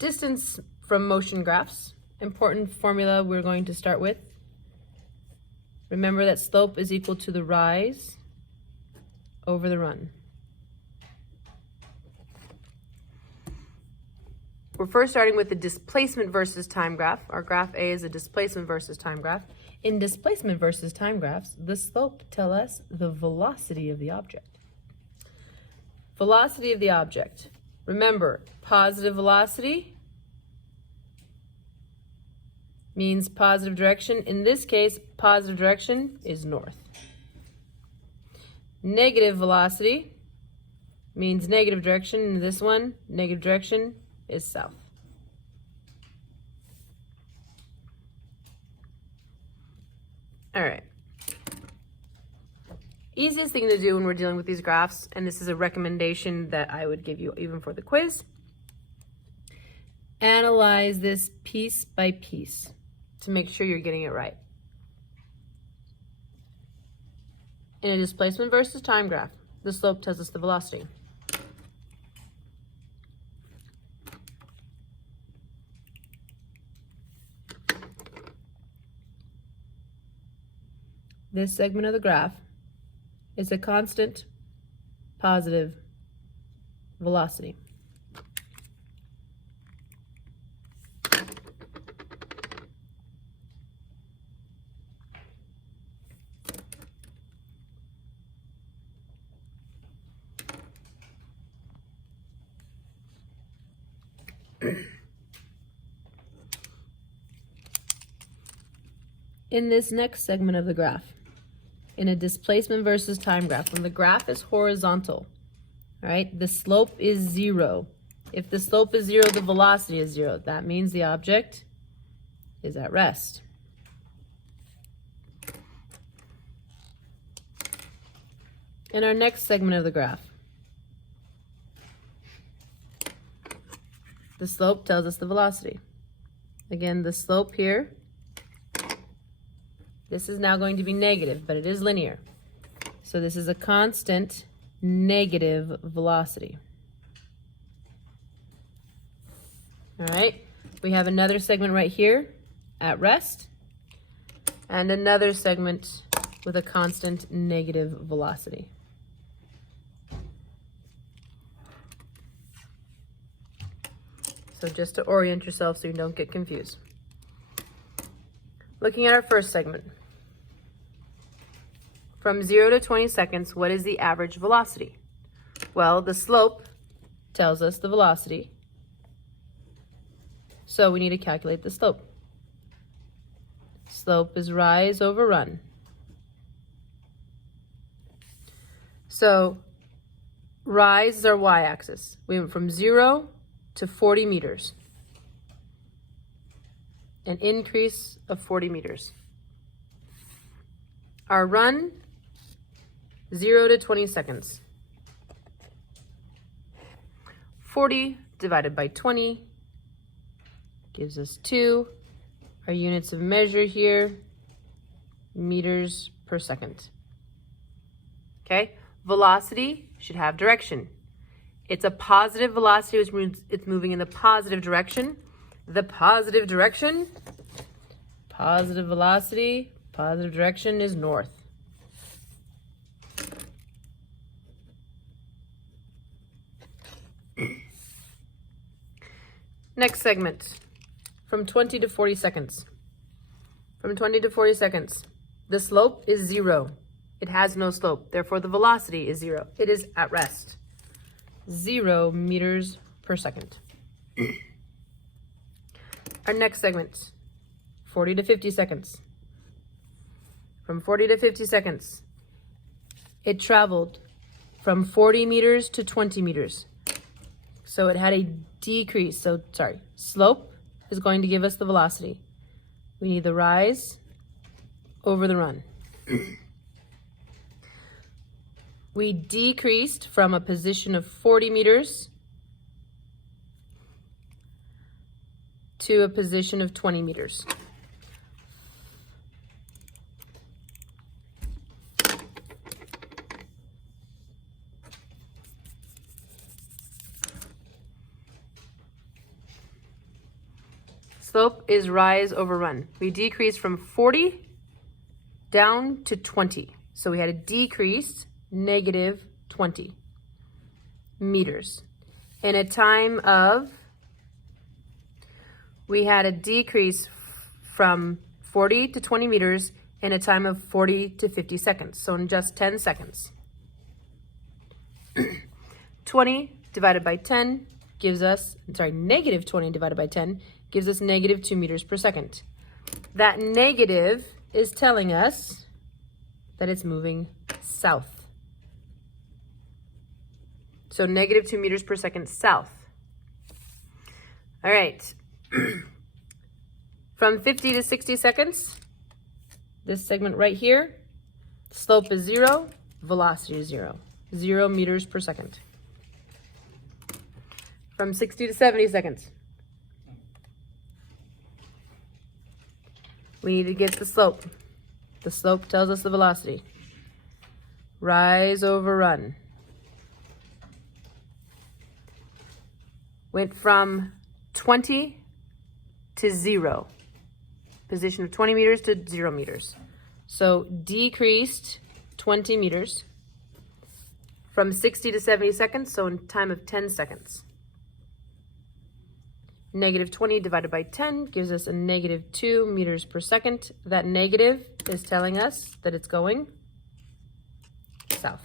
Distance from motion graphs. Important formula we're going to start with. Remember that slope is equal to the rise over the run. We're first starting with the displacement versus time graph. Our graph A is a displacement versus time graph. In displacement versus time graphs, the slope tells us the velocity of the object. Velocity of the object. Remember, positive velocity means positive direction. In this case, positive direction is north. Negative velocity means negative direction. In this one, negative direction is south. All right. Easiest thing to do when we're dealing with these graphs, and this is a recommendation that I would give you even for the quiz, analyze this piece by piece to make sure you're getting it right. In a displacement versus time graph, the slope tells us the velocity. This segment of the graph is a constant positive velocity. In this next segment of the graph, in a displacement versus time graph, when the graph is horizontal, all right, the slope is 0. If the slope is 0, the velocity is 0. That means the object is at rest. In our next segment of the graph, the slope tells us the velocity. Again, the slope here, this is now going to be negative, but it is linear. So this is a constant negative velocity. All right, we have another segment right here at rest, and another segment with a constant negative velocity. So just to orient yourself so you don't get confused. Looking at our first segment. From 0 to 20 seconds, what is the average velocity? Well, the slope tells us the velocity. So we need to calculate the slope. Slope is rise over run. So rise is our y-axis. We went from 0 to 40 meters. An increase of 40 meters. Our run, 0 to 20 seconds. 40 divided by 20 gives us 2. Our units of measure here, meters per second. Okay, velocity should have direction. It's a positive velocity, which means it's moving in the positive direction. The positive direction, positive velocity, positive direction is north. Next segment, from 20 to 40 seconds. From 20 to 40 seconds, the slope is 0. It has no slope, therefore the velocity is 0. It is at rest. 0 meters per second. Our next segment, 40 to 50 seconds. From 40 to 50 seconds, it traveled from 40 meters to 20 meters. So it had a decrease. Slope is going to give us the velocity. We need the rise over the run. We decreased from a position of 40 meters to a position of 20 meters. Slope is rise over run. We decreased from 40 down to 20. So we had a decrease, negative 20 meters. In a time of, we had a decrease from 40 to 20 meters in a time of 40 to 50 seconds. So in just 10 seconds. 20 divided by 10 gives us, negative 20 divided by 10 gives us negative 2 meters per second. That negative is telling us that it's moving south. So negative 2 meters per second south. All right. From 50 to 60 seconds, this segment right here, slope is 0, velocity is 0. 0 meters per second. From 60 to 70 seconds, we need to get the slope. The slope tells us the velocity. Rise over run. Went from 20 to 0. Position of 20 meters to 0 meters. So decreased 20 meters from 60 to 70 seconds, so in time of 10 seconds. Negative 20 divided by 10 gives us a negative 2 meters per second. That negative is telling us that it's going south.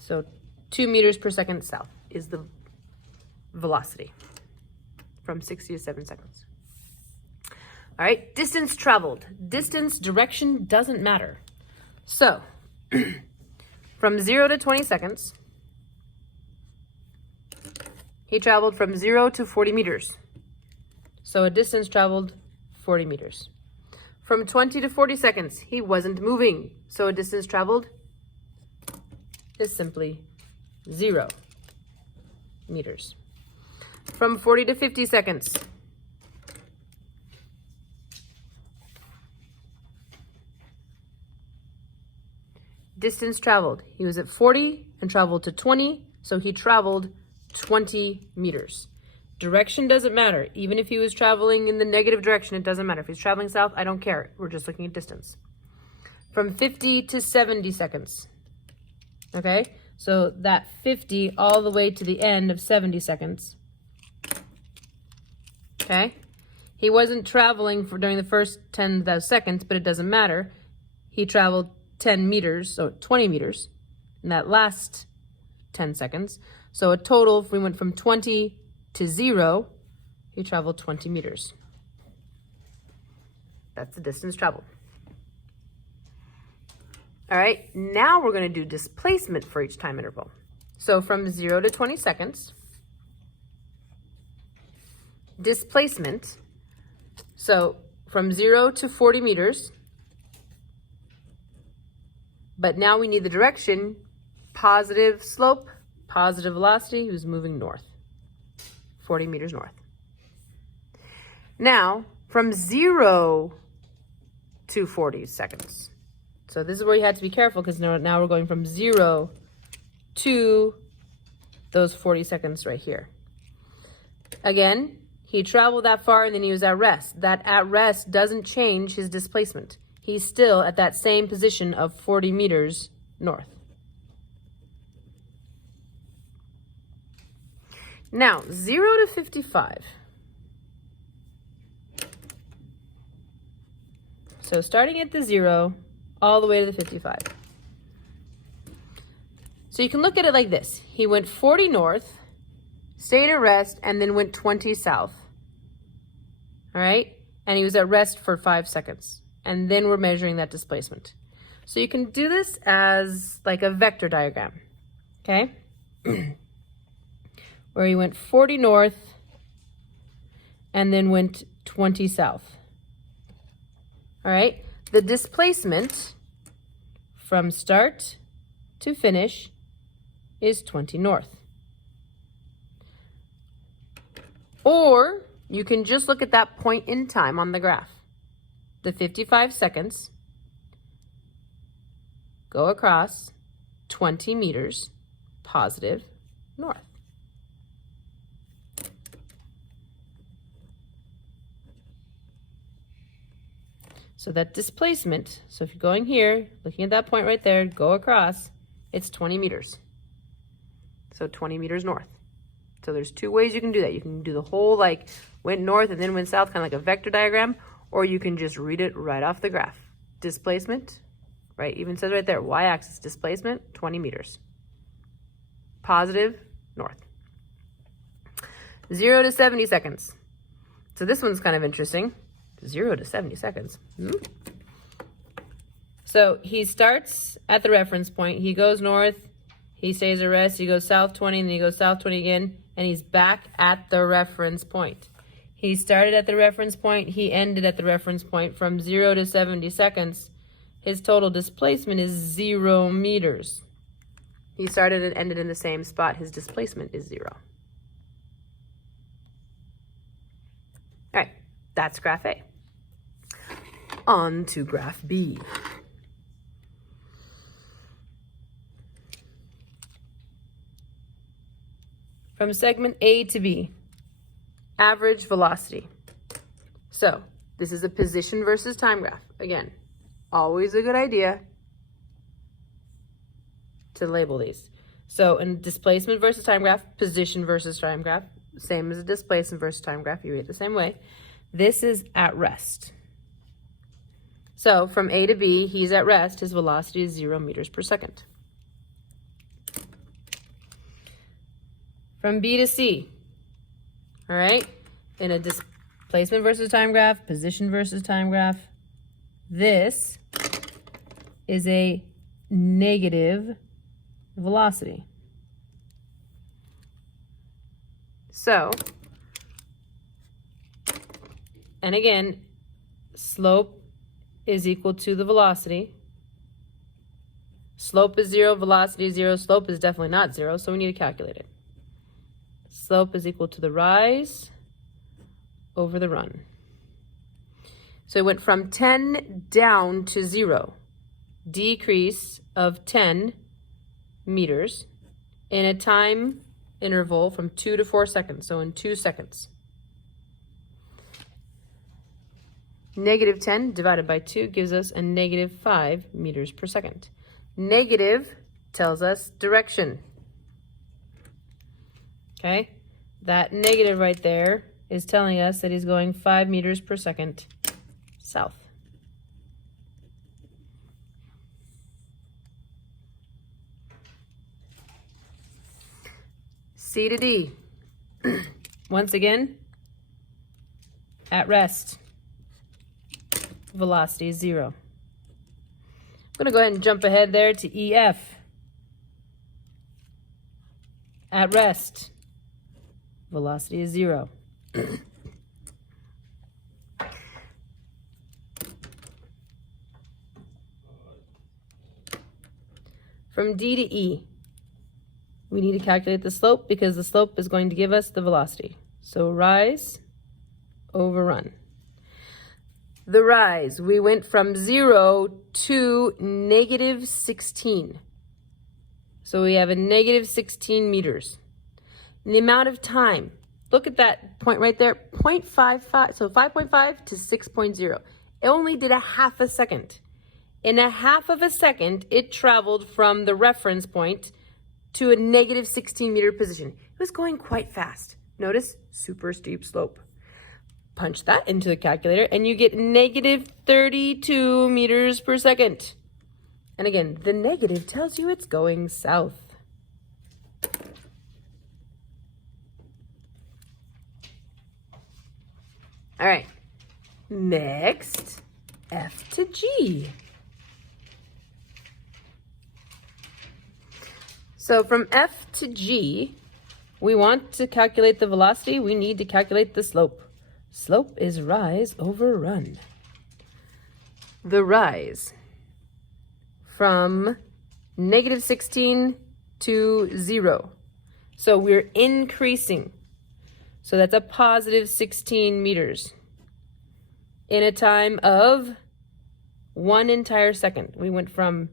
So 2 meters per second south is the velocity from 60 to 7 seconds. All right, distance traveled. Distance, direction doesn't matter. So from 0 to 20 seconds, he traveled from 0 to 40 meters. So a distance traveled 40 meters. From 20 to 40 seconds, he wasn't moving. So a distance traveled is simply 0 meters. From 40 to 50 seconds, distance traveled. He was at 40 and traveled to 20, so he traveled 20 meters. Direction doesn't matter. Even if he was traveling in the negative direction, it doesn't matter. If he's traveling south, I don't care. We're just looking at distance. From 50 to 70 seconds. Okay? So that 50 all the way to the end of 70 seconds. Okay? He wasn't traveling during the first 10 seconds, but it doesn't matter. He traveled 10 meters, so 20 meters in that last 10 seconds. So a total, if we went from 20 to 0, he traveled 20 meters. That's the distance traveled. All right, now we're going to do displacement for each time interval. So from 0 to 20 seconds, displacement, so from 0 to 40 meters, but now we need the direction, positive slope, positive velocity, who's moving north, 40 meters north. Now, from 0 to 40 seconds. So this is where you have to be careful because now we're going from 0 to those 40 seconds right here. Again, he traveled that far and then he was at rest. That at rest doesn't change his displacement. He's still at that same position of 40 meters north. Now, 0 to 55. So starting at the 0, all the way to the 55. So you can look at it like this. He went 40 north, stayed at rest, and then went 20 south. All right? And he was at rest for 5 seconds. And then we're measuring that displacement. So you can do this as like a vector diagram. Okay? Where he went 40 north and then went 20 south. All right? The displacement from start to finish is 20 north. Or you can just look at that point in time on the graph. The 55 seconds go across 20 meters positive north. So that displacement, so if you're going here, looking at that point right there, go across, it's 20 meters. So 20 meters north. So there's two ways you can do that. You can do the whole like went north and then went south, kind of like a vector diagram, or you can just read it right off the graph. Displacement, right, even says right there, y-axis displacement, 20 meters. Positive, north. 0 to 70 seconds. So this one's kind of interesting. 0 to 70 seconds. So he starts at the reference point. He goes north. He stays at rest. He goes south 20, and then he goes south 20 again, and he's back at the reference point. He started at the reference point. He ended at the reference point. From 0 to 70 seconds, his total displacement is 0 meters. He started and ended in the same spot. His displacement is 0. All right, that's graph A. On to graph B. From segment A to B, average velocity. So this is a position versus time graph. Again, always a good idea to label these. So in displacement versus time graph, position versus time graph, same as a displacement versus time graph, you read it the same way. This is at rest. So from A to B, he's at rest. His velocity is 0 meters per second. From B to C, all right, in a displacement versus time graph, position versus time graph, this is a negative velocity. So, and again, slope is equal to the velocity. Slope is 0, velocity is 0, slope is definitely not 0, so we need to calculate it. Slope is equal to the rise over the run. So it went from 10 down to 0, decrease of 10 meters in a time interval from 2 to 4 seconds, so in 2 seconds. Negative 10 divided by 2 gives us a negative 5 meters per second. Negative tells us direction. Okay, that negative right there is telling us that he's going 5 meters per second south. C to D. Once again, at rest, velocity is 0. I'm going to go ahead and jump ahead there to EF. At rest, velocity is 0. From D to E, we need to calculate the slope because the slope is going to give us the velocity. So rise over run. The rise, we went from 0 to negative 16. So we have a negative 16 meters. And the amount of time, look at that point right there, 0.55, so 5.5 to 6.0. It only did a half a second. In a half of a second, it traveled from the reference point to a negative 16 meter position. It was going quite fast. Notice, super steep slope. Punch that into the calculator and you get negative 32 meters per second. And again, the negative tells you it's going south. All right, next, F to G. So from F to G, we want to calculate the velocity. We need to calculate the slope. Slope is rise over run. The rise from negative 16 to 0. So we're increasing. So that's a positive 16 meters in a time of 1 entire second. We went from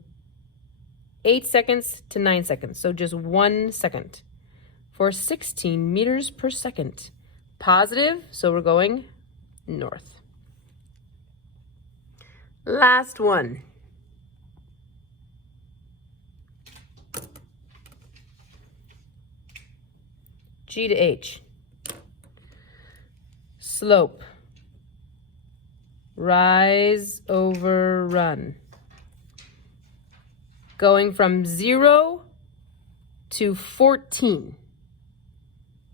8 seconds to 9 seconds, so just 1 second for 16 meters per second. Positive, so we're going north. Last one. G to H. Slope. Rise over run. Going from 0 to 14.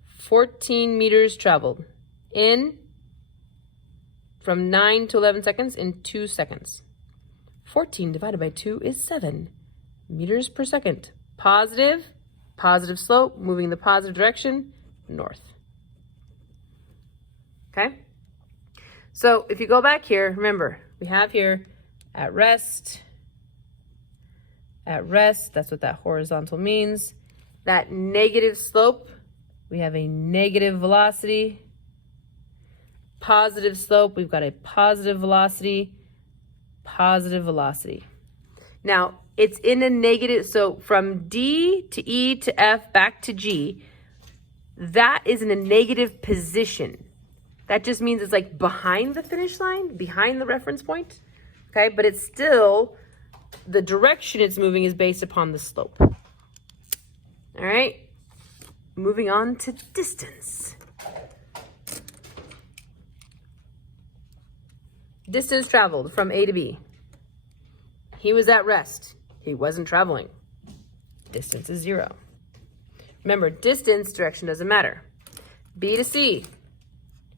14 meters traveled in from 9 to 11 seconds in 2 seconds. 14 divided by 2 is 7 meters per second. Positive slope, moving the positive direction, north. Okay? So if you go back here, remember, we have here at rest, that's what that horizontal means. That negative slope, we have a negative velocity. Positive slope, we've got a positive velocity, positive velocity. Now, it's in a negative, so from D to E to F back to G, that is in a negative position. That just means it's like behind the finish line, behind the reference point, okay? But it's still, the direction it's moving is based upon the slope. All right, moving on to distance. Distance traveled from A to B. He was at rest. He wasn't traveling. Distance is 0. Remember, distance, direction doesn't matter. B to C.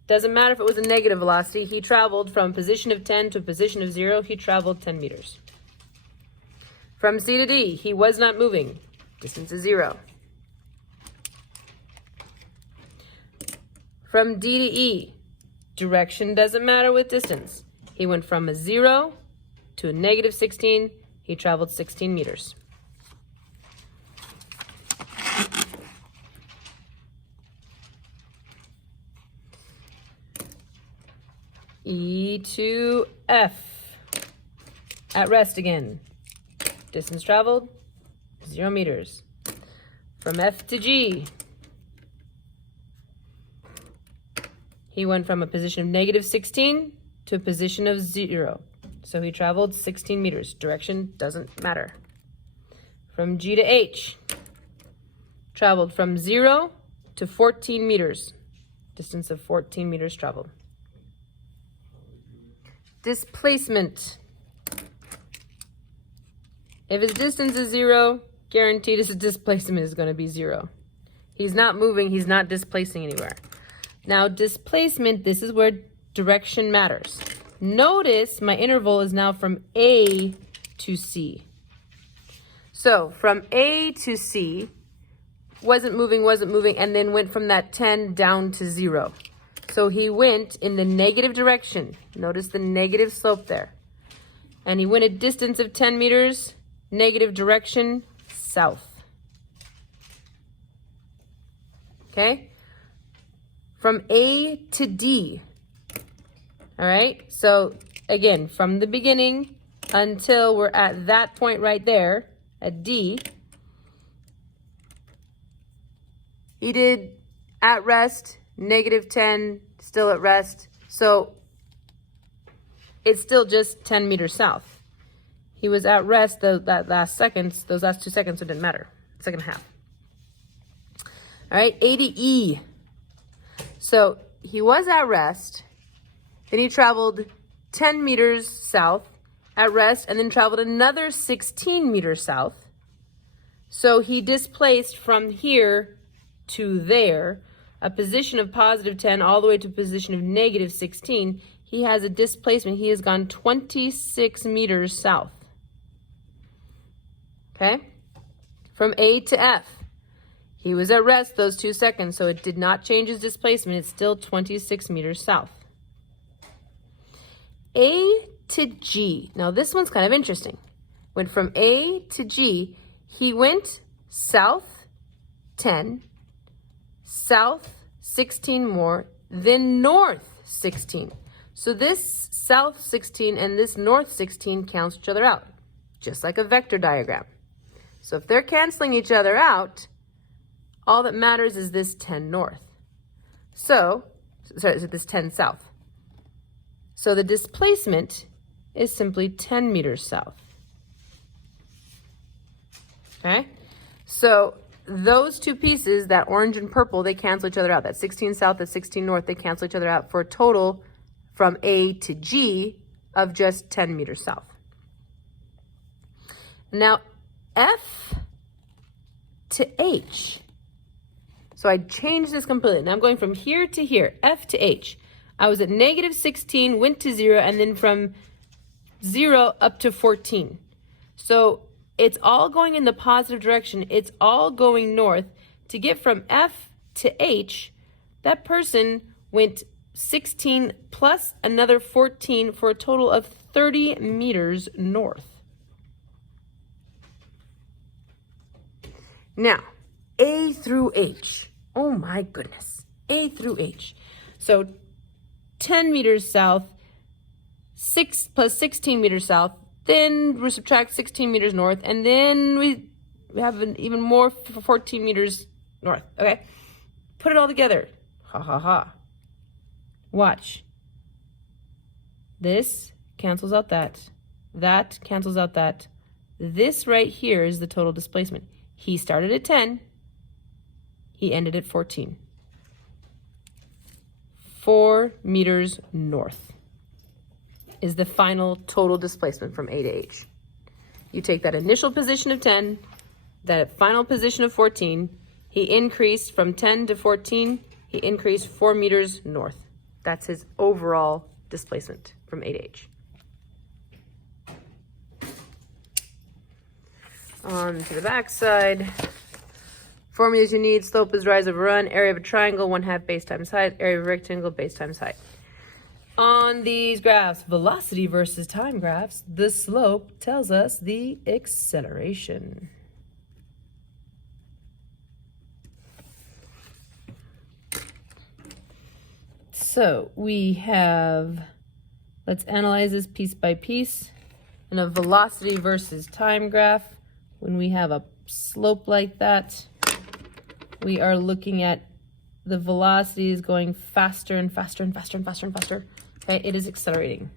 Doesn't matter if it was a negative velocity. He traveled from a position of 10 to a position of 0. He traveled 10 meters. From C to D, he was not moving. Distance is 0. From D to E, direction doesn't matter with distance. He went from a 0 to a negative 16. He traveled 16 meters. E to F. At rest again. Distance traveled, 0 meters. From F to G, he went from a position of negative 16 to a position of 0. So he traveled 16 meters. Direction doesn't matter. From G to H, traveled from 0 to 14 meters. Distance of 14 meters traveled. Displacement. If his distance is 0, guaranteed his displacement is going to be 0. He's not moving, he's not displacing anywhere. Now, displacement, this is where direction matters. Notice my interval is now from A to C. So, from A to C, wasn't moving, and then went from that 10 down to 0. So he went in the negative direction. Notice the negative slope there. And he went a distance of 10 meters, negative direction, south. Okay? From A to D. All right? So again, from the beginning until we're at that point right there, at D, he did at rest, negative 10, still at rest. So it's still just 10 meters south. He was at rest those last 2 seconds, it didn't matter. Second half. All right, A to E. So he was at rest, then he traveled 10 meters south at rest, and then traveled another 16 meters south. So he displaced from here to there, a position of positive 10 all the way to a position of negative 16. He has a displacement. He has gone 26 meters south. Okay? From A to F. He was at rest those 2 seconds, so it did not change his displacement. It's still 26 meters south. A to G. Now this one's kind of interesting. Went from A to G. He went south 10, south 16 more, then north 16. So this south 16 and this north 16 cancel each other out, just like a vector diagram. So if they're canceling each other out, all that matters is this 10 north. So, sorry, this 10 south. So the displacement is simply 10 meters south. Okay? So those two pieces, that orange and purple, they cancel each other out. That 16 south, that 16 north, they cancel each other out for a total from A to G of just 10 meters south. Now, F to H. So I changed this completely. Now I'm going from here to here, F to H. I was at negative 16, went to 0, and then from 0 up to 14. So it's all going in the positive direction. It's all going north. To get from F to H, that person went 16 plus another 14 for a total of 30 meters north. Now, A through H. Oh my goodness. A through H. So 10 meters south, 6 plus 16 meters south, then we subtract 16 meters north, and then we have an even more 14 meters north. Okay? Put it all together. Ha ha ha. Watch. This cancels out that. That cancels out that. This right here is the total displacement. He started at 10. He ended at 14. 4 meters north is the final total displacement from A to H. You take that initial position of 10, that final position of 14, he increased from 10 to 14, he increased 4 meters north. That's his overall displacement from A to H. On to the back side. Formulas you need: slope is rise over run, area of a triangle, 1/2 base times height, area of a rectangle, base times height. On these graphs, velocity versus time graphs, the slope tells us the acceleration. So we have, let's analyze this piece by piece. In a velocity versus time graph, when we have a slope like that, we are looking at the velocity is going faster and faster and faster and faster and faster. Okay, it is accelerating.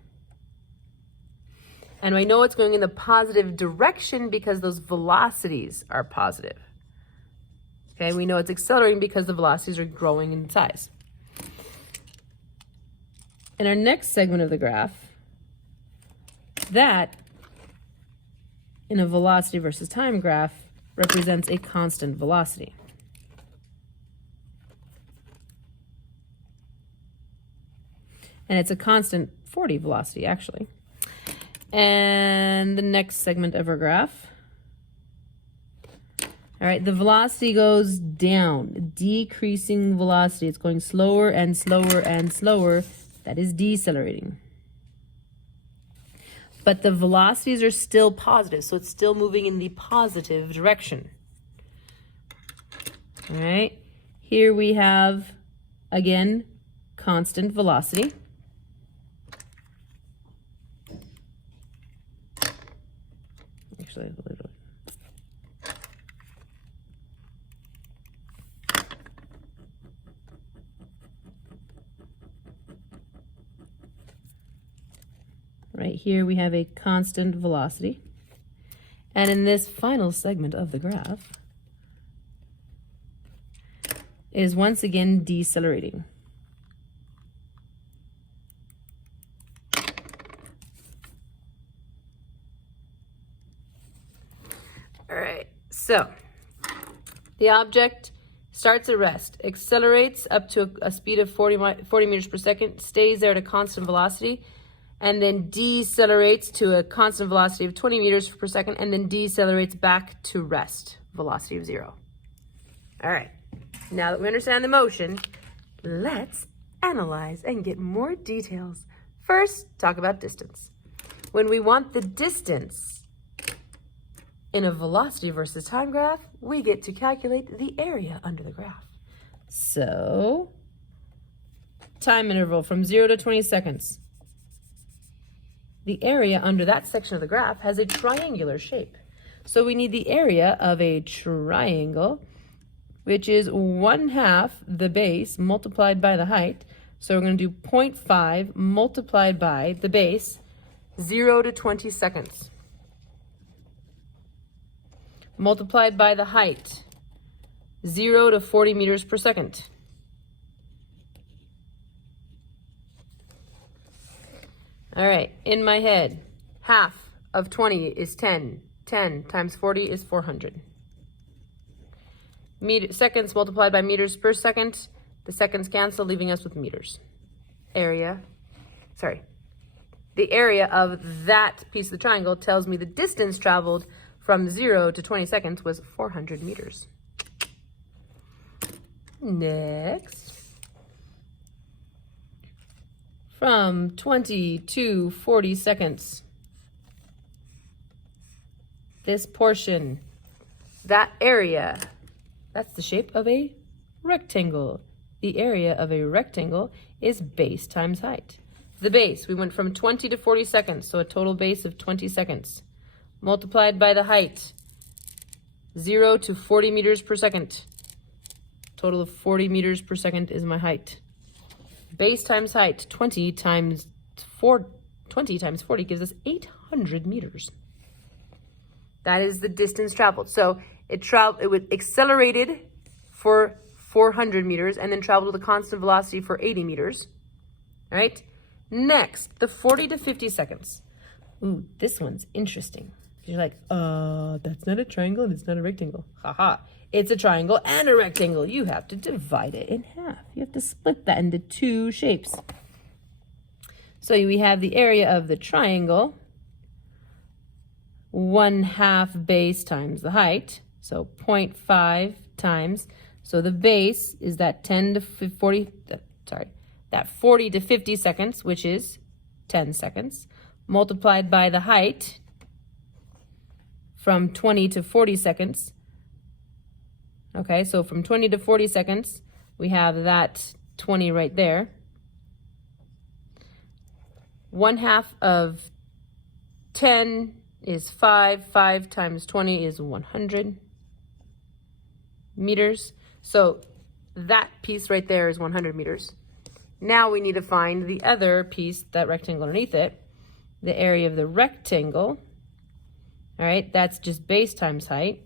And I know it's going in the positive direction because those velocities are positive. Okay, we know it's accelerating because the velocities are growing in size. In our next segment of the graph, that in a velocity versus time graph represents a constant velocity. And it's a constant 40 velocity, actually. And the next segment of our graph. All right, the velocity goes down, decreasing velocity. It's going slower and slower and slower. That is decelerating. But the velocities are still positive, so it's still moving in the positive direction. All right, here we have, again, constant velocity. Actually, right here we have a constant velocity. And in this final segment of the graph is once again decelerating. All right, so the object starts at rest, accelerates up to a speed of 40 meters per second, stays there at a constant velocity, and then decelerates to a constant velocity of 20 meters per second, and then decelerates back to rest, velocity of 0. All right, now that we understand the motion, let's analyze and get more details. First, talk about distance. When we want the distance in a velocity versus time graph, we get to calculate the area under the graph. So, time interval from 0 to 20 seconds. The area under that section of the graph has a triangular shape. So we need the area of a triangle, which is 1/2 the base multiplied by the height. So we're going to do 0.5 multiplied by the base. 0 to 20 seconds. Multiplied by the height, 0 to 40 meters per second. All right, in my head, half of 20 is 10. 10 times 40 is 400. Seconds multiplied by meters per second. The seconds cancel, leaving us with meters. The area of that piece of the triangle tells me the distance traveled from 0 to 20 seconds was 400 meters. Next. From 20 to 40 seconds. This portion, that area, that's the shape of a rectangle. The area of a rectangle is base times height. The base, we went from 20 to 40 seconds, so a total base of 20 seconds. Multiplied by the height, 0 to 40 meters per second. Total of 40 meters per second is my height. Base times height, 20 times 40 gives us 800 meters. That is the distance traveled. So it accelerated for 400 meters and then traveled with a constant velocity for 80 meters. All right. Next, the 40 to 50 seconds. Ooh, this one's interesting. You're like, that's not a triangle and it's not a rectangle. Haha. It's a triangle and a rectangle. You have to divide it in half. You have to split that into two shapes. So we have the area of the triangle, 1/2 base times the height. So 0.5 times. So the base is that 40 to 50 seconds, which is 10 seconds, multiplied by the height from 20 to 40 seconds. Okay, so from 20 to 40 seconds, we have that 20 right there. 1/2 of 10 is 5. 5 times 20 is 100 meters. So that piece right there is 100 meters. Now we need to find the other piece, that rectangle underneath it, the area of the rectangle. All right, that's just base times height.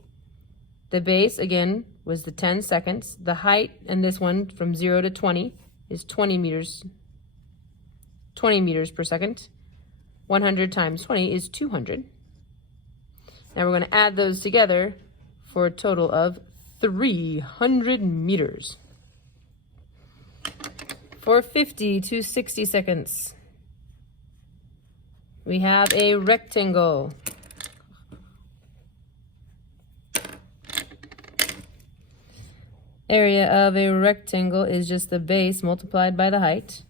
The base, again, was the 10 seconds. The height, and this one from 0 to 20, is 20 meters per second. 100 times 20 is 200. Now we're going to add those together for a total of 300 meters. For 50 to 60 seconds, we have a rectangle. Area of a rectangle is just the base multiplied by the height.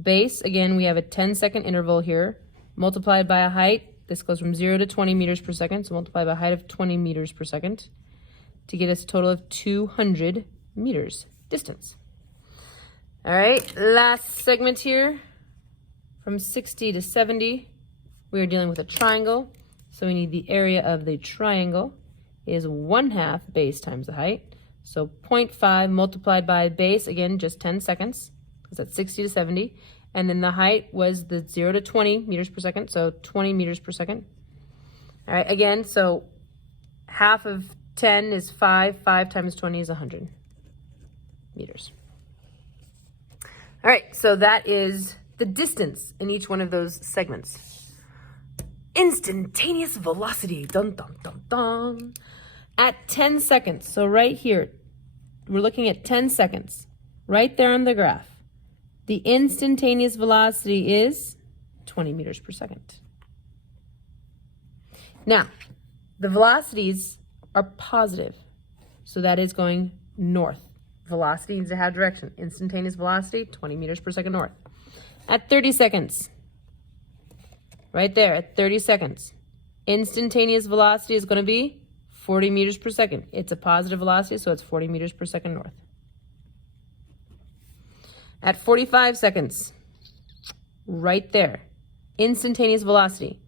Base, again, we have a 10-second interval here, multiplied by a height. This goes from 0 to 20 meters per second, so multiply by a height of 20 meters per second to get us a total of 200 meters distance. All right, last segment here, from 60 to 70, we are dealing with a triangle. So we need the area of the triangle is 1/2 base times the height. So 0.5 multiplied by base, again, just 10 seconds, because that's 60 to 70. And then the height was the 0 to 20 meters per second, so 20 meters per second. All right, again, so 1/2 of 10 is 5. 5 times 20 is 100 meters. All right, so that is the distance in each one of those segments. Instantaneous velocity, dun, dun, dun, dun. At 10 seconds, so right here, we're looking at 10 seconds, right there on the graph. The instantaneous velocity is 20 meters per second. Now, the velocities are positive, so that is going north. Velocity needs to have direction. Instantaneous velocity, 20 meters per second north. At 30 seconds, right there at 30 seconds, instantaneous velocity is going to be 40 meters per second. It's a positive velocity, so it's 40 meters per second north. At 45 seconds, right there, instantaneous velocity,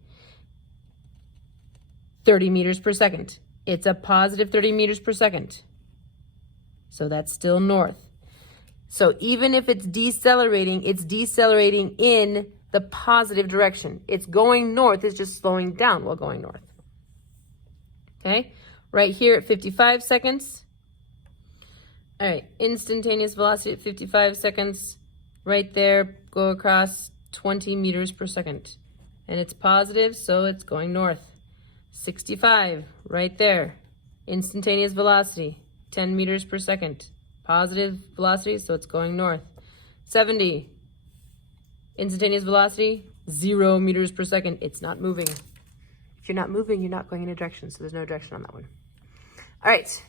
30 meters per second. It's a positive 30 meters per second. So that's still north. So even if it's decelerating in the positive direction. It's going north, it's just slowing down while going north. Okay, right here at 55 seconds. All right, instantaneous velocity at 55 seconds. Right there, go across 20 meters per second. And it's positive, so it's going north. 65, right there. Instantaneous velocity, 10 meters per second. Positive velocity, so it's going north. 70, instantaneous velocity, 0 meters per second. It's not moving. If you're not moving, you're not going in a direction, so there's no direction on that one. All right,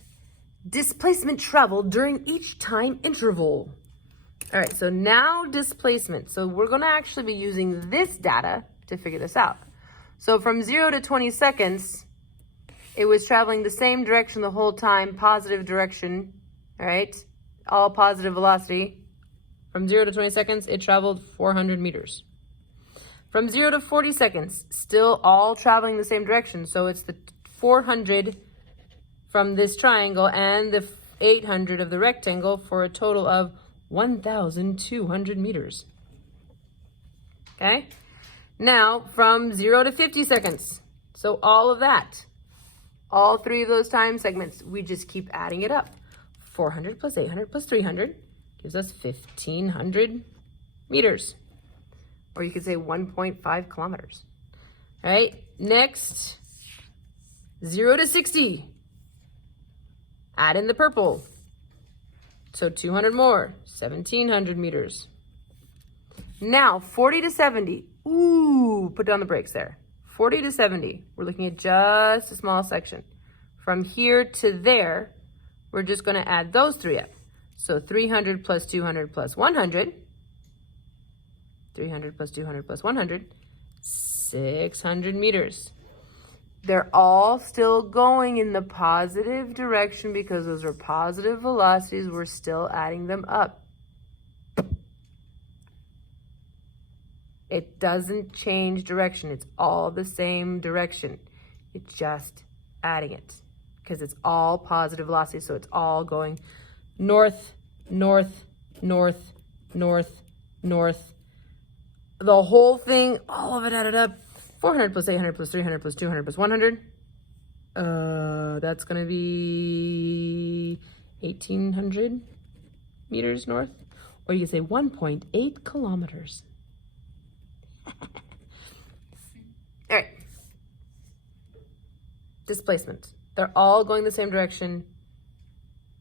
displacement traveled during each time interval. All right, so now displacement. So we're gonna actually be using this data to figure this out. So from 0 to 20 seconds, it was traveling the same direction the whole time, positive direction, all right? All positive velocity. From 0 to 20 seconds, it traveled 400 meters. From 0 to 40 seconds, still all traveling the same direction. So it's the 400 from this triangle and the 800 of the rectangle for a total of 1,200 meters. Okay? Now, from 0 to 50 seconds, so all of that, all three of those time segments, we just keep adding it up. 400 plus 800 plus 300 gives us 1,500 meters. Or you could say 1.5 kilometers. All right, next, 0 to 60. Add in the purple. So 200 more, 1,700 meters. Now, 40 to 70. Ooh, put down the brakes there. 40 to 70, we're looking at just a small section. From here to there, we're just gonna add those three up. So 300 plus 200 plus 100. 300 plus 200 plus 100, 600 meters. They're all still going in the positive direction because those are positive velocities. We're still adding them up. It doesn't change direction. It's all the same direction. It's just adding it because it's all positive velocity. So it's all going north, north, north, north, north. The whole thing, all of it added up. 400 plus 800 plus 300 plus 200 plus 100. That's going to be 1,800 meters north. Or you could say 1.8 kilometers. All right. Displacement. They're all going the same direction.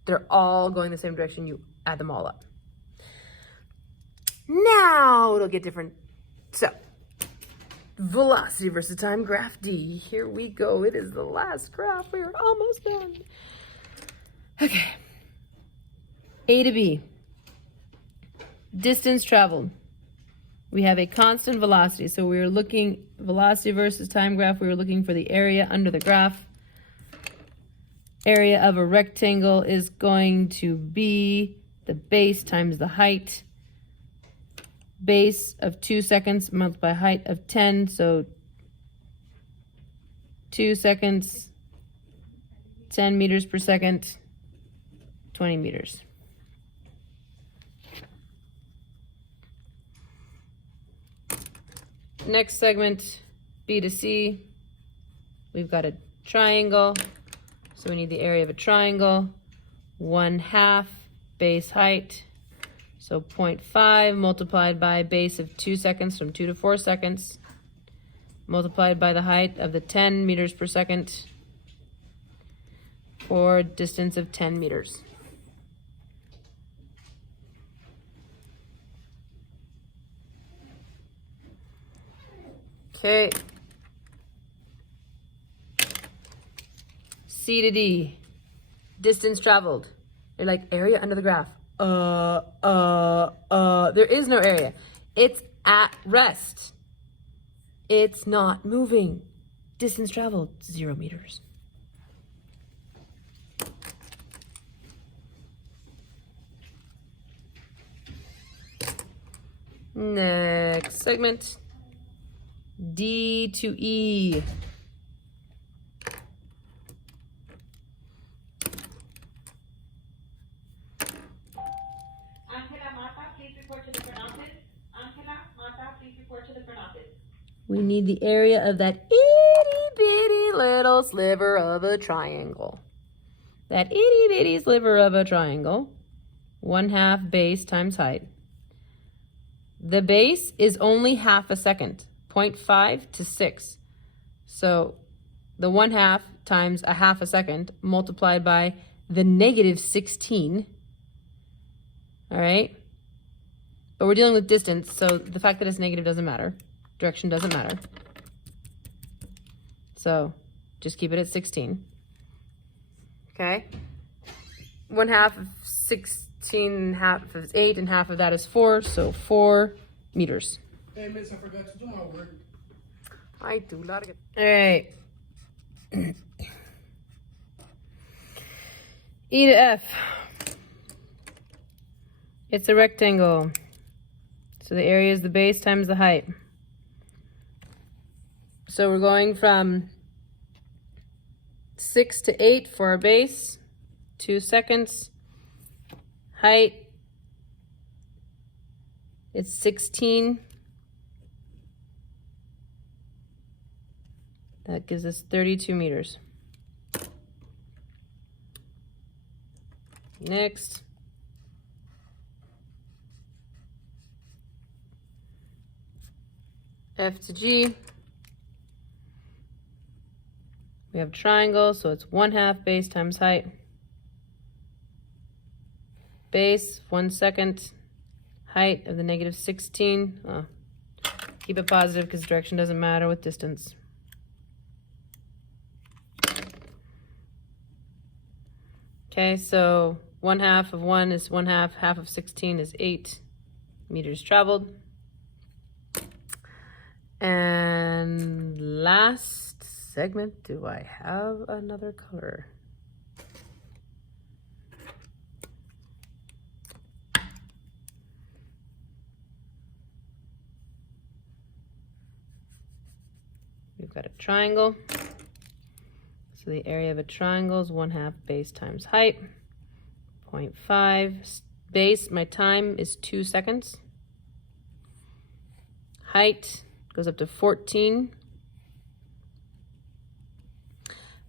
They're all going the same direction. You add them all up. Now it'll get different. So, velocity versus time graph D. Here we go. It is the last graph. We are almost done. Okay. A to B. Distance traveled. We have a constant velocity. So we are looking, velocity versus time graph, we were looking for the area under the graph. Area of a rectangle is going to be the base times the height. Base of 2 seconds multiplied by height of 10. So 2 seconds, 10 meters per second, 20 meters. Next segment, B to C. We've got a triangle. So we need the area of a triangle. 1/2 base height. So 0.5 multiplied by base of 2 seconds from 2 to 4 seconds. Multiplied by the height of the 10 meters per second. For distance of 10 meters. Okay. C to D, distance traveled. You're like, area under the graph. There is no area. It's at rest. It's not moving. Distance traveled, 0 meters. Next segment. D to E. Angela Mata, please report to the front office. Angela Mata, please report to the We need the area of that itty bitty little sliver of a triangle. That itty bitty sliver of a triangle, 1/2 base times height. The base is only half a second, 0.5 to 6. So the 1/2 times a half a second multiplied by the -16. All right. But we're dealing with distance, so the fact that it's negative doesn't matter. Direction doesn't matter. So just keep it at 16. Okay. 1/2 of 16, half is 8, and half of that is 4, so 4 meters. Hey, miss, I forgot to do my work. I do a lot of good. All right. E to F. It's a rectangle. So the area is the base times the height. So we're going from 6 to 8 for our base, 2 seconds. Height, it's 16. That gives us 32 meters. Next. F to G. We have triangle, so it's 1/2 base times height. Base, 1 second. Height of the -16. Oh, keep it positive because direction doesn't matter with distance. Okay, so 1/2 of 1 is 1/2. Half of 16 is 8 meters traveled. And last segment, do I have another color? We've got a triangle. So the area of a triangle is 1/2 base times height, 0.5. Base, my time is 2 seconds. Height goes up to 14.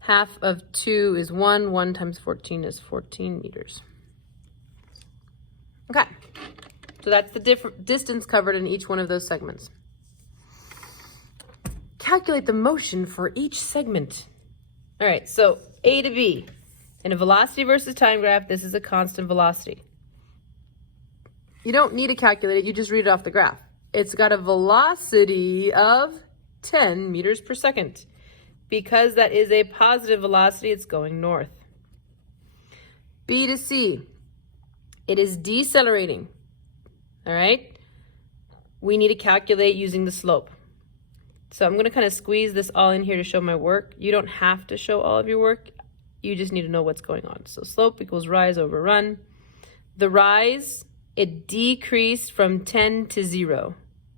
Half of 2 is 1. 1 times 14 is 14 meters. Okay, so that's the different distance covered in each one of those segments. Calculate the motion for each segment. All right, so A to B. In a velocity versus time graph, this is a constant velocity. You don't need to calculate it, you just read it off the graph. It's got a velocity of 10 meters per second. Because that is a positive velocity, it's going north. B to C. It is decelerating. All right? We need to calculate using the slope. So I'm going to kind of squeeze this all in here to show my work. You don't have to show all of your work. You just need to know what's going on. So slope equals rise over run. The rise, it decreased from 10 to 0.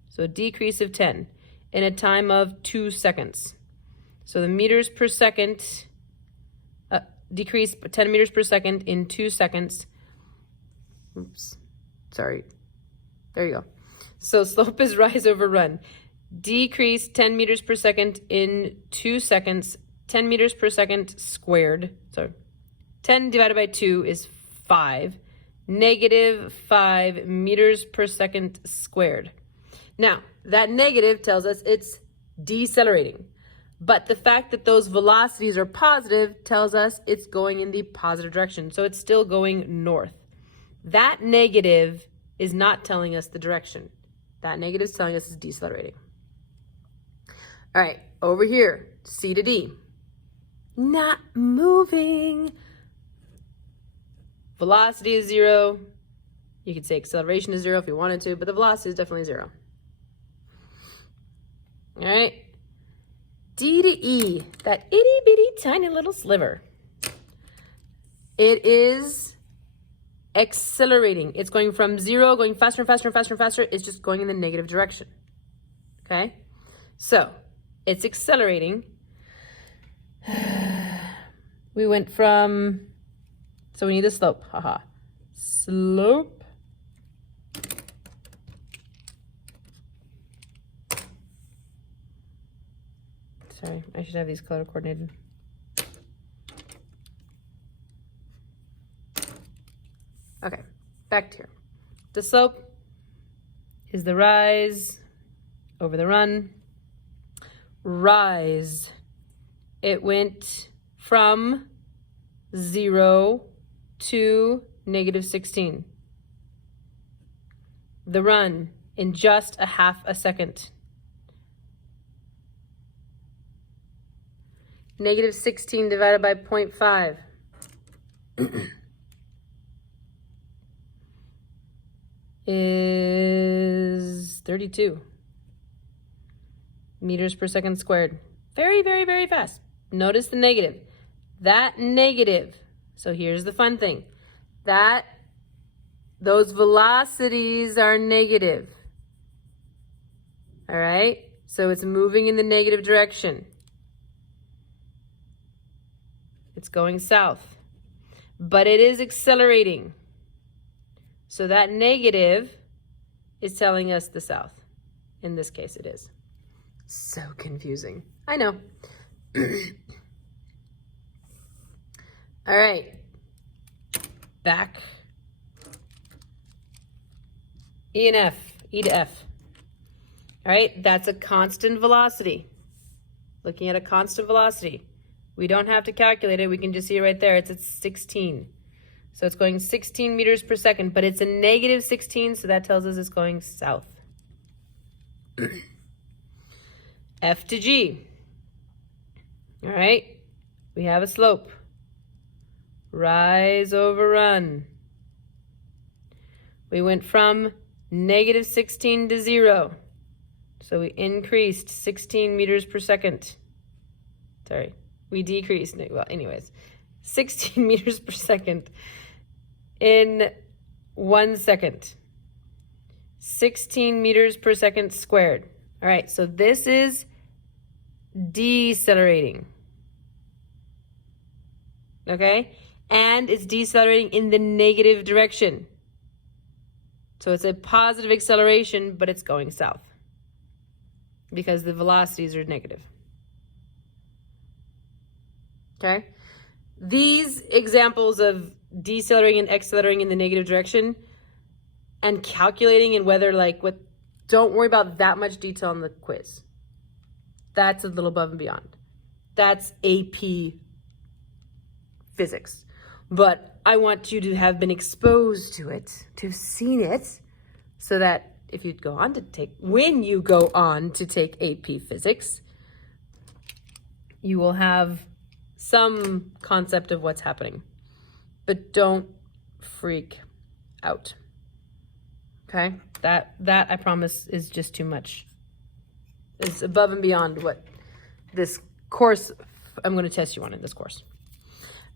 So a decrease of 10 in a time of 2 seconds. So the meters per second decreased 10 meters per second in 2 seconds. Oops, sorry. There you go. So slope is rise over run. Decrease 10 meters per second in 2 seconds. 10 meters per second squared. So 10 divided by 2 is 5. -5 meters per second squared. Now, that negative tells us it's decelerating. But the fact that those velocities are positive tells us it's going in the positive direction. So it's still going north. That negative is not telling us the direction. That negative is telling us it's decelerating. All right, over here, C to D. Not moving. Velocity is 0. You could say acceleration is 0 if you wanted to, but the velocity is definitely 0. All right. D to E, that itty bitty tiny little sliver. It is accelerating. It's going from 0, going faster and faster and faster and faster. It's just going in the negative direction. Okay? So, it's accelerating. We went from, so we need the slope. Haha. Slope. Sorry, I should have these color coordinated. Okay, back to here. The slope is the rise over the run. Rise. It went from 0 to -16. The run in just a half a second. -16 divided by 0.5. is 32 meters per second squared. Very, very, very fast. Notice the negative. That negative, so here's the fun thing, that those velocities are negative. All right, so it's moving in the negative direction. It's going south, but it is accelerating. So that negative is telling us the south. In this case, it is. So confusing. I know. All right. Back. E and F. E to F. All right. That's a constant velocity. Looking at a constant velocity. We don't have to calculate it. We can just see it right there. It's at 16. So it's going 16 meters per second, but it's a -16, so that tells us it's going south. F to G. All right, we have a slope. Rise over run. We went from -16 to 0. So we increased 16 meters per second. Sorry, we decreased, well, anyways, 16 meters per second. In 1 second. 16 meters per second squared. All right, so this is decelerating. Okay? And it's decelerating in the negative direction. So it's a positive acceleration, but it's going south because the velocities are negative. Okay? These examples of decelerating and accelerating in the negative direction and calculating and whether don't worry about that much detail in the quiz. That's a little above and beyond. That's AP physics. But I want you to have been exposed to it, to have seen it, so that if you go on to when you go on to take AP physics, you will have some concept of what's happening. But don't freak out. Okay? That I promise is just too much. It's above and beyond what this course I'm going to test you on in this course.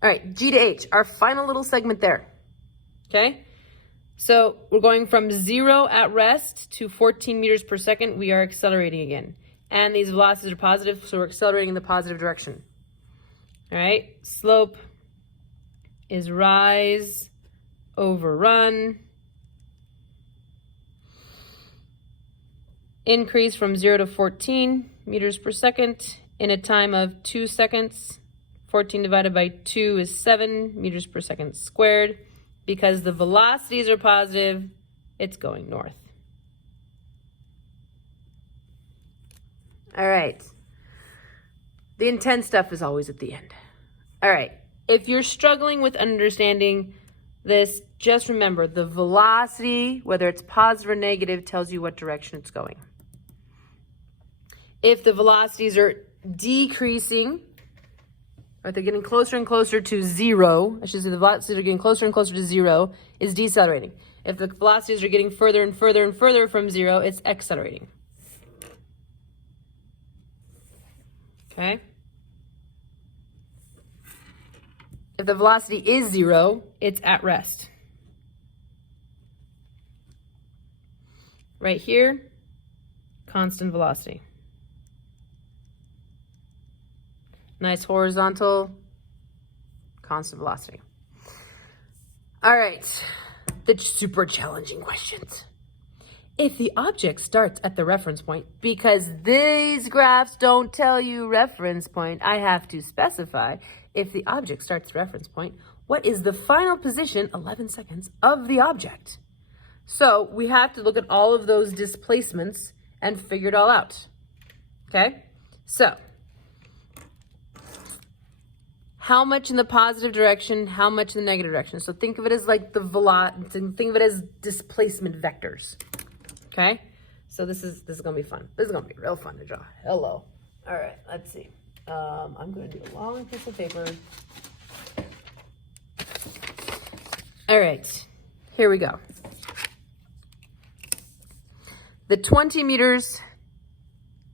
All right, G to H, our final little segment there. Okay? So we're going from 0 at rest to 14 meters per second. We are accelerating again. And these velocities are positive, so we're accelerating in the positive direction. All right, slope is rise over run. Increase from 0 to 14 meters per second in a time of 2 seconds. 14 divided by 2 is 7 meters per second squared. Because the velocities are positive, it's going north. All right. The intense stuff is always at the end. All right. If you're struggling with understanding this, just remember the velocity, whether it's positive or negative, tells you what direction it's going. If the velocities are decreasing, or they're getting closer and closer to 0, I should say the velocities are getting closer and closer to 0, is decelerating. If the velocities are getting further and further and further from 0, it's accelerating. Okay? If the velocity is 0, it's at rest. Right here, constant velocity. Nice horizontal, constant velocity. All right, the super challenging questions. if the object starts at the reference point, because these graphs don't tell you reference point, I have to specify if the object starts at the reference point, what is the final position, 11 seconds, of the object? So we have to look at all of those displacements and figure it all out. Okay? So how much in the positive direction, how much in the negative direction? So think of it as like the velocity, think of it as displacement vectors. Okay? So this is gonna be fun. This is gonna be real fun to draw. Hello. All right, let's see. I'm gonna do a long piece of paper. All right, here we go. The 20 meters,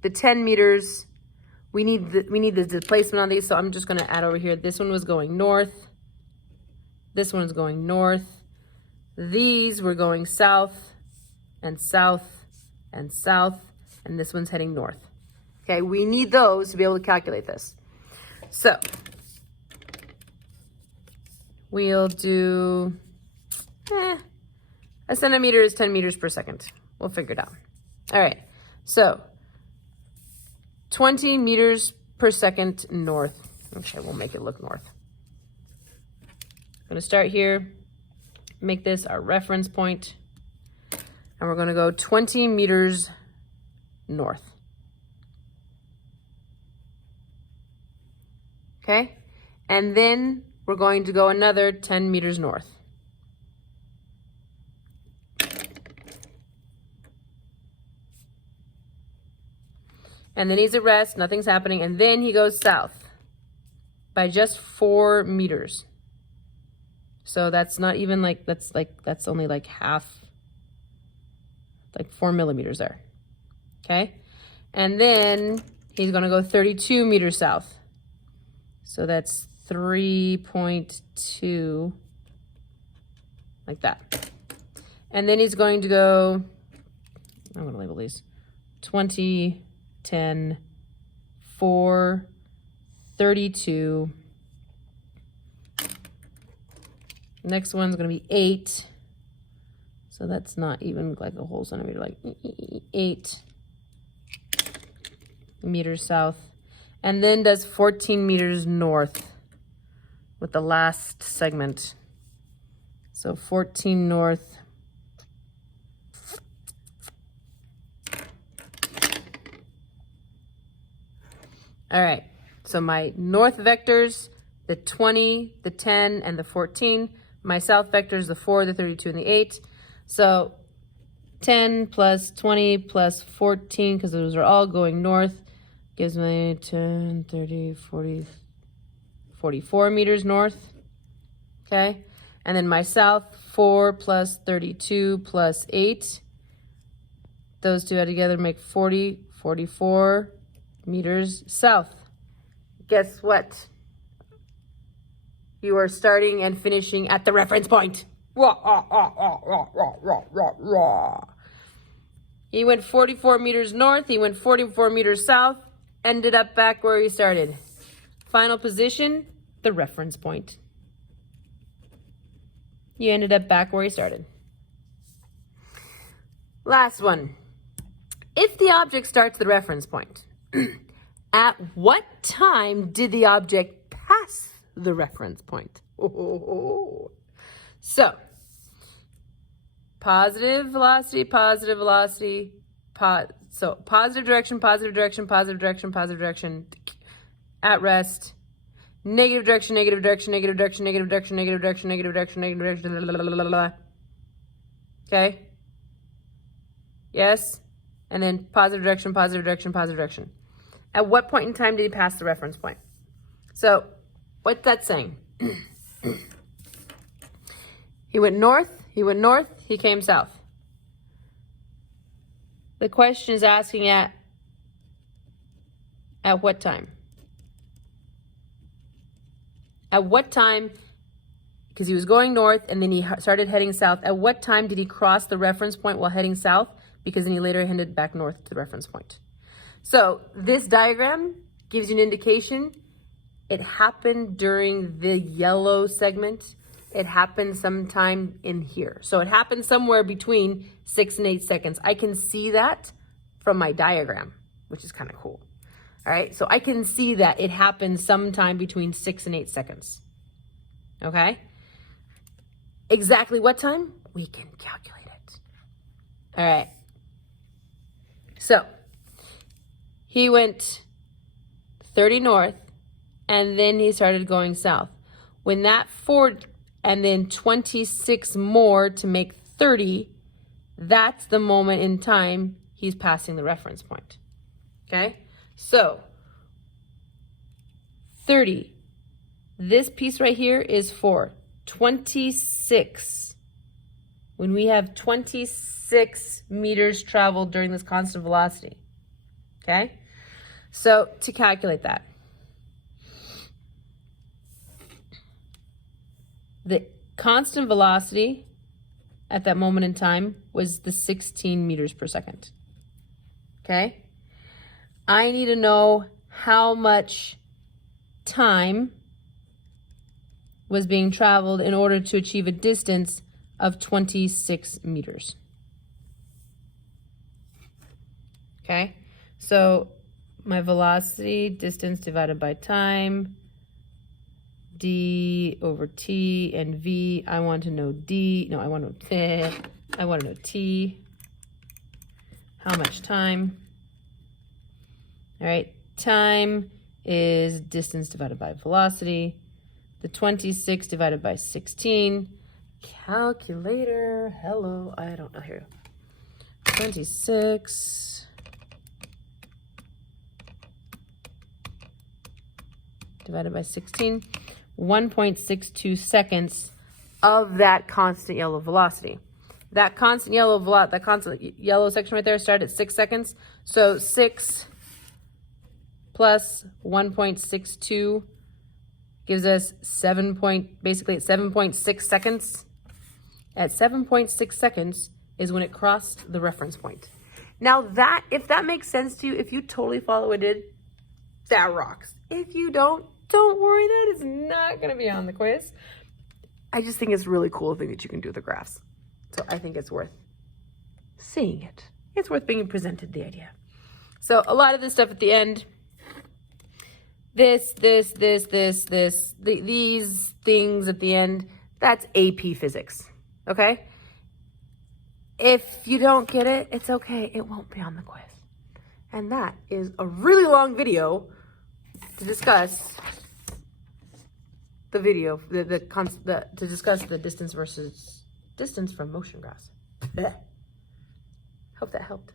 the 10 meters, we need the displacement on these, so I'm just gonna add over here. This one was going north. This one is going north. These were going south and south and south, and this one's heading north. Okay, we need those to be able to calculate this. So we'll do, a centimeter is 10 meters per second. We'll figure it out. All right, so 20 meters per second north. Okay, we'll make it look north. I'm gonna start here, make this our reference point, and we're gonna go 20 meters north. Okay, and then we're going to go another 10 meters north. And then he's at rest, nothing's happening, and then he goes south by just 4 meters. So that's not even like, that's only like half, like 4 millimeters there, okay? And then he's gonna go 32 meters south. So that's 3.2, like that. And then he's going to go, I'm gonna label these, 20, 10, 4, 32. Next one's gonna be 8. So that's not even like a whole centimeter, like 8 meters south. And then does 14 meters north with the last segment. So 14 north. All right, so my north vectors, the 20, the 10, and the 14. My south vectors, the 4, the 32, and the 8. So 10 plus 20 plus 14, because those are all going north, gives me 10, 30, 40, 44 meters north, okay? And then my south, 4 plus 32 plus 8. Those two add together make 40, 44 meters south. Guess what? You are starting and finishing at the reference point. He went 44 meters north, he went 44 meters south, ended up back where he started. Final position, the reference point. You ended up back where he started. Last one. If the object starts the reference point, at what time did the object pass the reference point? So, positive velocity, so positive direction, positive direction, positive direction, positive direction, at rest, negative direction, negative direction, negative direction, negative direction, negative direction, negative direction, negative direction, blah, blah, blah, blah, blah. Okay? Yes? And then positive direction, positive direction, positive direction. At what point in time did he pass the reference point? So, what's that saying? He went north, he came south. The question is asking at what time? At what time, because he was going north and then he started heading south, at what time did he cross the reference point while heading south? Because then he later headed back north to the reference point. So this diagram gives you an indication. It happened during the yellow segment. it happened sometime in here. So it happened somewhere between 6 and 8 seconds. I can see that from my diagram, which is kind of cool. All right, so I can see that it happened sometime between 6 and 8 seconds. Okay? Exactly what time? We can calculate it. All right. So he went 30 north, and then he started going south. When that 4 and then 26 more to make 30, that's the moment in time he's passing the reference point. Okay? So 30. This piece right here is 4. 26. When we have 26 meters traveled during this constant velocity. Okay? So to calculate that, the constant velocity at that moment in time was the 16 meters per second. Okay? I need to know how much time was being traveled in order to achieve a distance of 26 meters. Okay? So my velocity, distance divided by time, d over t, and v. I want to know d. No, I want to know t. I want to know t. How much time? All right, time is distance divided by velocity. The 26 divided by 16. Calculator. Hello. I don't know. Here. 26 divided by 16. 1.62 seconds of that constant yellow velocity. That constant yellow section right there started at 6 seconds. So 6 plus 1.62 gives us basically 7.6 seconds. At 7.6 seconds is when it crossed the reference point. Now that, if that makes sense to you, if you totally follow what it did, that rocks. If you don't worry, that is not going to be on the quiz. I just think it's a really cool thing that you can do with the graphs. So I think it's worth seeing it. It's worth being presented the idea. So a lot of this stuff at the end, these things at the end, that's AP physics, okay? If you don't get it, it's okay. It won't be on the quiz. And that is a really long video to discuss the to discuss the distance versus distance from motion graphs. Hope that helped.